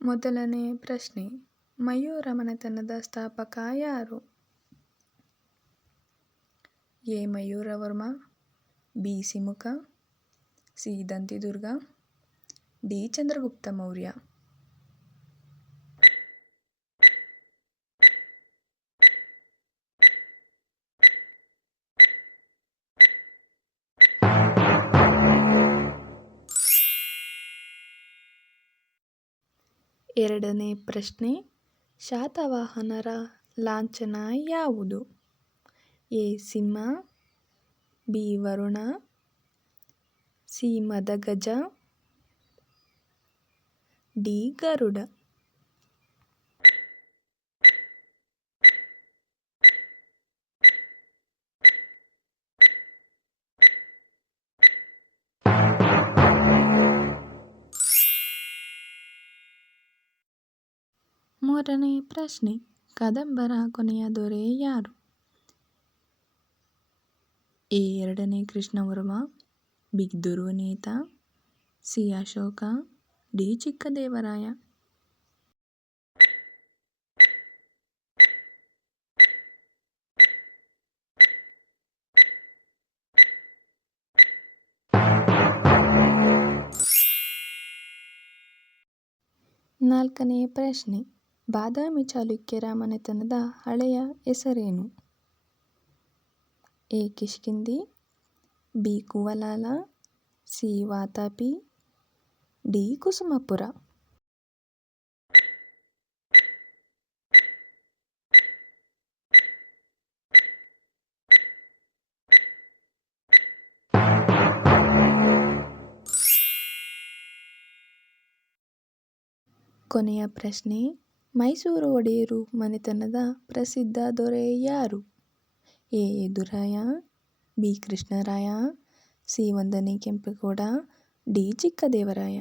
ಮೊದಲನೇ ಪ್ರಶ್ನೆ. ಮಯೂರ ಮನೆತನದ ಸ್ಥಾಪಕ ಯಾರು? A. Mayuravarma, B. Simukha C. Dantidurga, D. Chandragupta Maurya. ಎರಡನೇ ಪ್ರಶ್ನೆ ಶಾತವಾಹನರ ಲಾಂಛನ ಯಾವುದು? ಎ. ಸಿಂಹ ಬಿ. ವರುಣ ಸಿ. ಮದಗಜ ಡಿ. ಗರುಡ. ಮೂರನೇ ಪ್ರಶ್ನೆ ಕದಂಬರ ಕೊನೆಯ ದೊರೆ ಯಾರು ಎ ಎರಡನೇ Krishnavarma B Durvinita C Ashoka D Chikkadevaraya ನಾಲ್ಕನೇ ಪ್ರಶ್ನೆ ಬಾದಾಮಿ ಚಾಲುಕ್ಯರ ಮನೆತನದ ಹಳೆಯ ಹೆಸರೇನು A Kishkindha B Kuvalala C Vatapi D Kusumapura ಕೊನೆಯ ಪ್ರಶ್ನೆ ಮೈಸೂರು ಒಡೆಯರು ಮನೆತನದ ಪ್ರಸಿದ್ಧ ದೊರೆ ಯಾರು? A. Yaduraya, B. Krishnaraya, C. ವಂದನೆ ಕೆಂಪೇಗೌಡ, ಡಿ. ಚಿಕ್ಕದೇವರಾಯ.